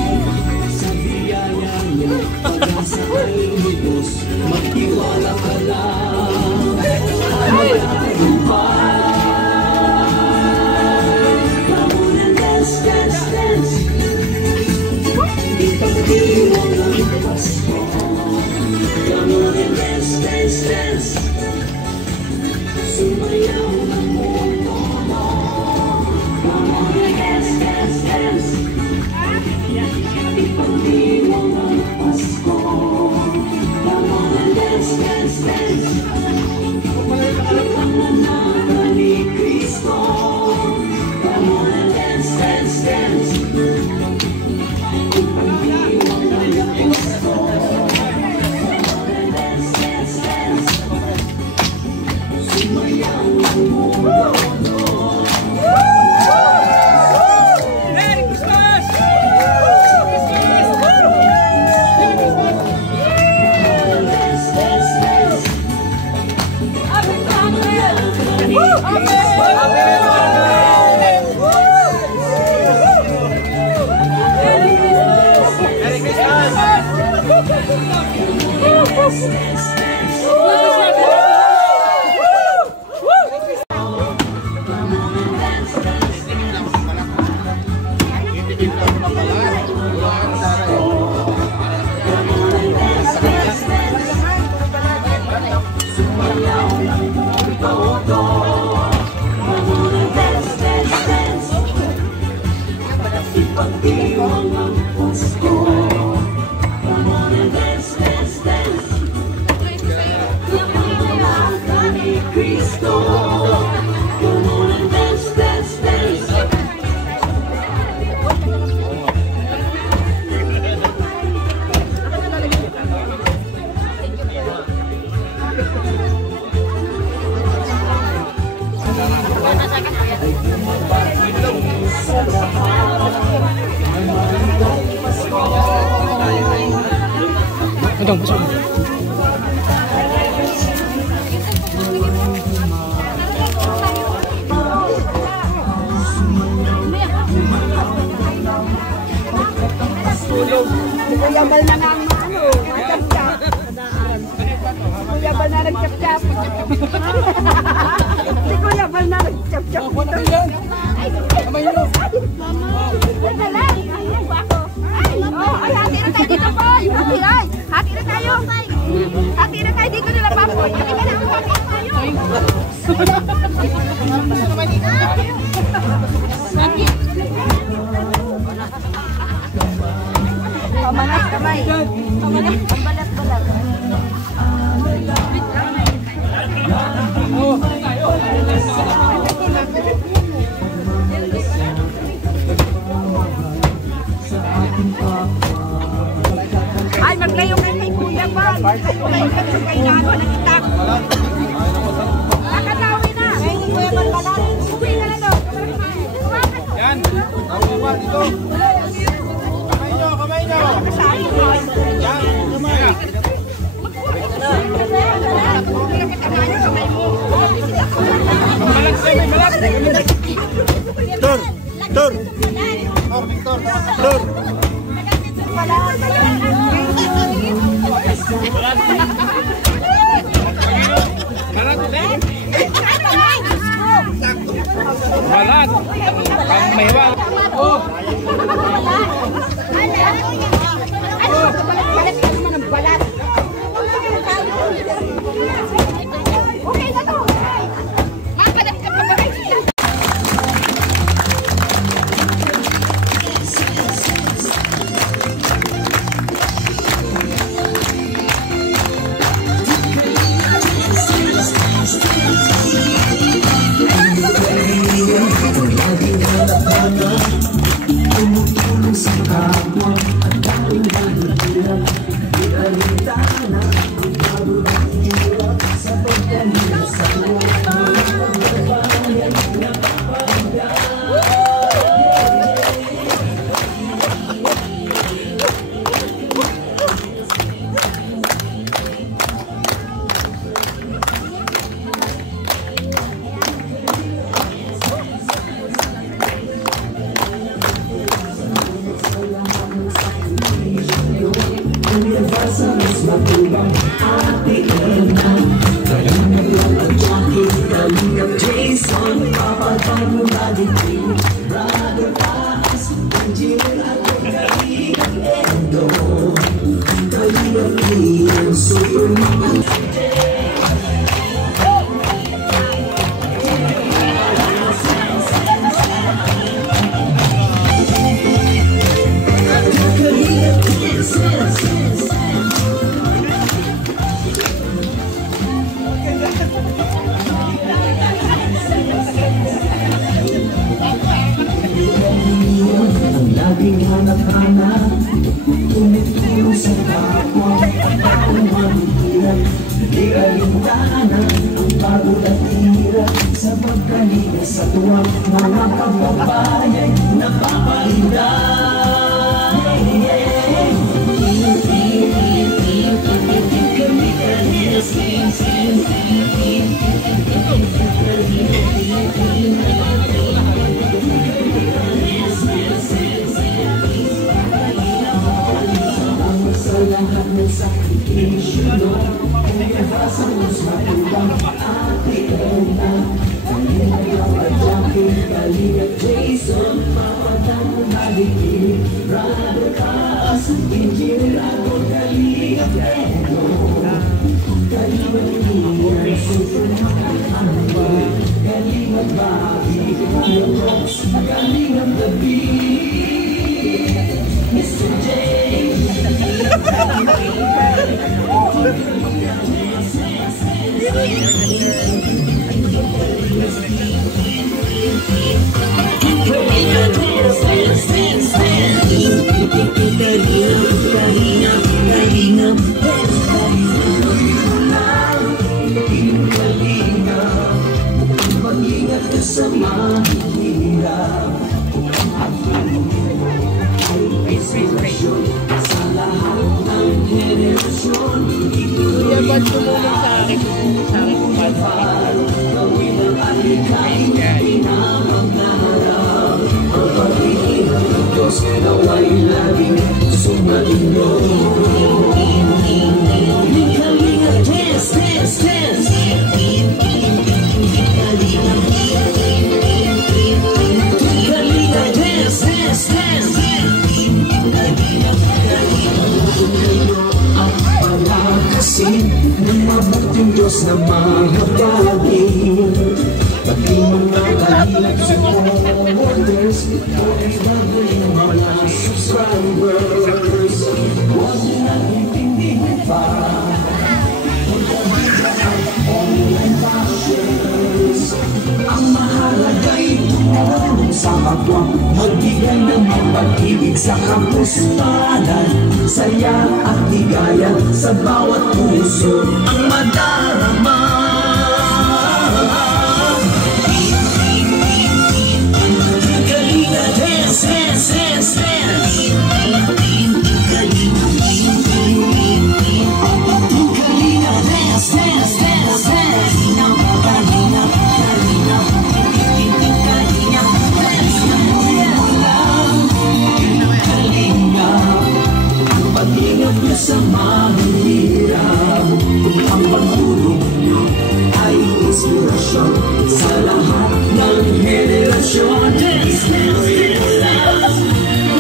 sa biyaya niya, pag-asa ay lubos, magtiwala ka lang, mayayumpay. Dance, dance, ipag-iwang ang Pasko. Come on and dance, dance, dance, sumayaw ng mundo mo. Come on and dance, dance, dance, Kuya Bal na nga ano, matap-tap. Kuya Bal na nagtap-tap. Si Kuya Bal na nagtap-tap. Kamay nyo. Wait na lang. Ayun ba ako? Ay, hati na tayo dito po. Hati na tayo. Hati na tayo dito nila pa po. Hati ka na ang hati na tayo. Pamanas kamay. Pamanas, pambalat-balat. Ay, maglayo kayo kay Kuya Bal. Kay Nano, nakitak. Nakatawi na. Kay Kuya Bal balat. Uwi na na daw. Yan. Tawag dito. Kamay nyo! Yan! Kamay! Tur! Tur! Victor! Tur! Balat! Ang mahiwa! Oh! Balat ka naman ang balat. Okay na to. Makalat ka pa ba kayo? Tumutulong sa kapwa at daling bahigilan. Di alintana ang pagbabahigilan sa pagkanila sa mga bayan na papagyan. Sa mas matubang Ate Edna, Kalingap lang at Jackie, Kalingap Jason, Papagano Daddy, Brother Taas, Angel at Kalingap Edo, Kalingap Leon, Superman. laging hanap-hanap, tumutulong sa kapwa at taong mahihirap. Di alintahanan ang pagod at hirap, sa pagkalinga sa tuwang mga kababayan napapalinda. Sa lahat ng sakripisyo, umiwasan mo sa tulang Ate Edna, Kalinga Jackie, Kalinga Jason, Papadang Maligid, Brother Cass, Engineer ako, Kalinga Pedro, Kalinga Lian, Superman Hamba, Kalinga Bobby, Kalinga Rox, Kalinga Gabi, Mr. J. Mag-ingat ka sa mahihirap at inspirasyon sa lahat ng henerasyon. Kuya Bal, tumulong sa akin kung paano. Gawin ang alikain na pinamangarap. Ang pag-iingat ng Diyos nawa'y laging sumaling nyo. Kalinga, dance, dance, dance. Kalinga, dance, dance, dance. At palakasin ng mabuting Diyos na mahabagin. Pati mga kalilag supporters, forever yung mga subscribers. Huwag nang intindihin pa online bashers. Ang mahalaga'y tumulong sa kapwa, magbigay ng pag-ibig sa kapustanan, saya at ligaya sa bawat puso ang madarama. Kalinga, dance, dance, dance, dance. Kalinga, dance, dance, dance, dance. Kalinga, Kalinga, Kalinga, dance, Kalinga, ang pag-ingat niyo sa mahihirap, ang pagtulong niyo ay inspirasyon sa lahat ng henerasyon. Dance, dance, dance,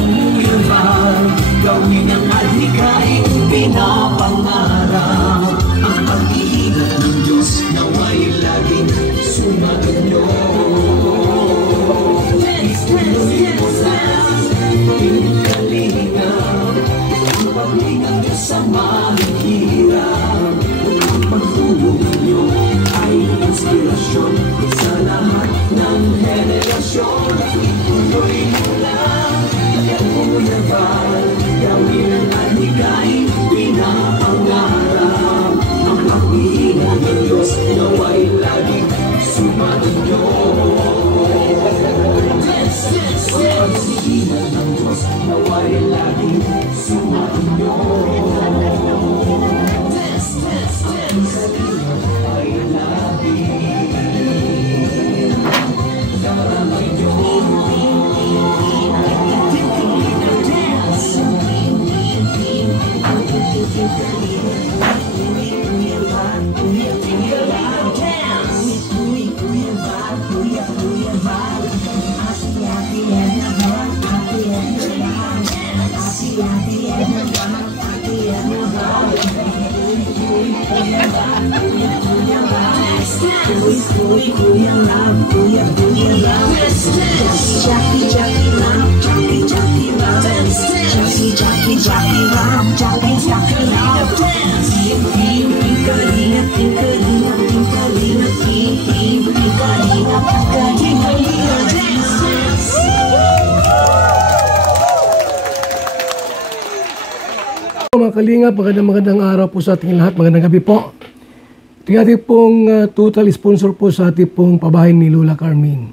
Kuya Bal, gawin ang adhikain pinapangarap. Ang pag-iingat ng Diyos nawa'y laging sumaganyo. Dance, dance, dance, Kalinga, ang pag-iingat niyo sa mahihirap, ang pagtulong niyo ay inspirasyon sa lahat ng henerasyon. Tuloy mo lang, Kuya Bal, gawin ang adhikain pinapangarap. Ang pag-iingat ng Diyos nawa'y laging sumaganyo. Dance, dance, dance. Ang pag-iingat ng Diyos nawa'y laging sumaganyo. Dance, dance, dance. Ay laging sumaganyo. Kalingap, magandang araw po sa ating lahat, magandang gabi po. Ito yung ating pong total sponsor po sa ating pong pabahay ni Lola Carmen.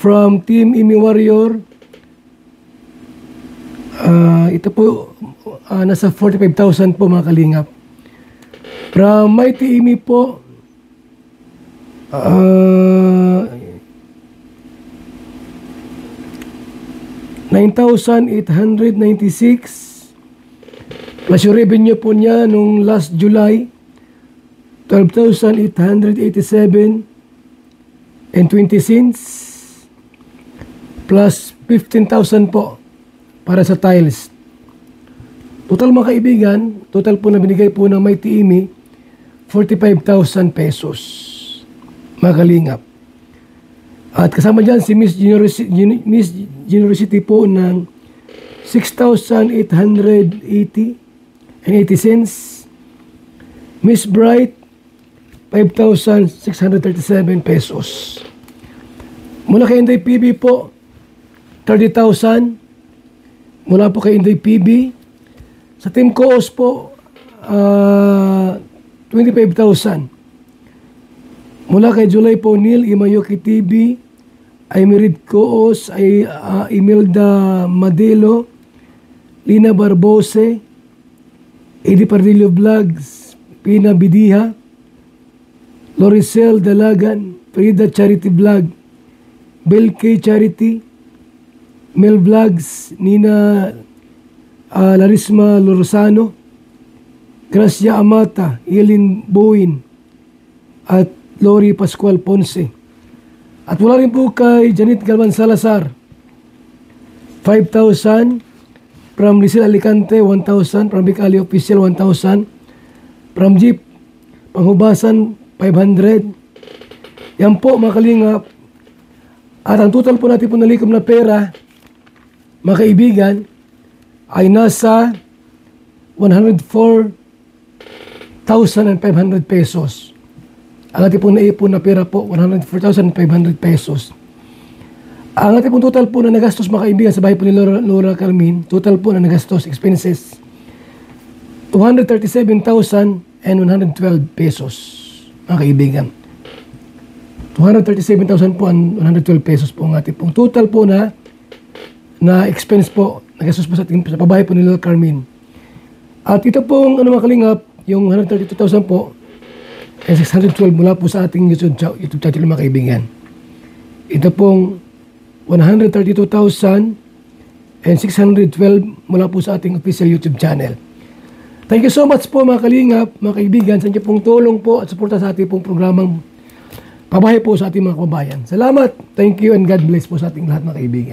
From Team Imi Warrior, ito po nasa 45,000 po mga Kalingap. From Mighty Imi po, 9,896 plus yung revenue po niya nung last July 12,887 and 20 cents plus 15,000 po para sa tiles. Total mga kaibigan, total po na binigay po ng Mighty Imi 45,000 pesos mga Kalingap. At kasama dyan si Miss Generosity po ng 6,880 and 80 cents. Miss Bright, 5,637 pesos. Mula kay Inday PB po, 30,000. Mula po kay Inday PB. Sa Team Koos po, 25,000. Mula kay July po, Neil Imayoki TV, Aymerid Koos, Imelda Madelo, Lina Barbose, Edi Pardillo Vlogs, Pina Bidiha, Loricel Dalagan, Frida Charity Vlog, Bel K Charity, Mel Vlogs, Nina Larisma Lorosano, Gracia Amata, Eileen Bowen, at Lori Pascual Ponce. At wala rin po kay Janet Galvan Salazar, 5,000. From Lisel Alicante, 1,000. From Bicali Official, 1,000. From Jeep Panghubasan, 500. Yan po mga Kalingap. At ang total po natin po nalikom na pera, mga kaibigan, ay nasa 104,500 pesos. Ang ating pong naipon na pera po, 104,500 pesos. Ang ating pong total po na nagastos mga kaibigan sa bahay po ni Lola Carmen, total po na nagastos, expenses, 237,112 pesos mga kaibigan. 237,000 po ang 112 pesos po ang ating pong total po na expense po, nagastos po sa pabahay po ni Lola Carmen. At ito pong mga Kalingap, yung 132,000 po, and 612 mula po sa ating YouTube channel mga kaibigan. Ito pong 132,000 and 612 mula po sa ating official YouTube channel. Thank you so much po mga Kalingap, mga kaibigan, sa inyo pong tulong po at suporta sa ating pong programang pabahay po sa ating mga kababayan. Salamat, thank you, and God bless po sa ating lahat mga kaibigan.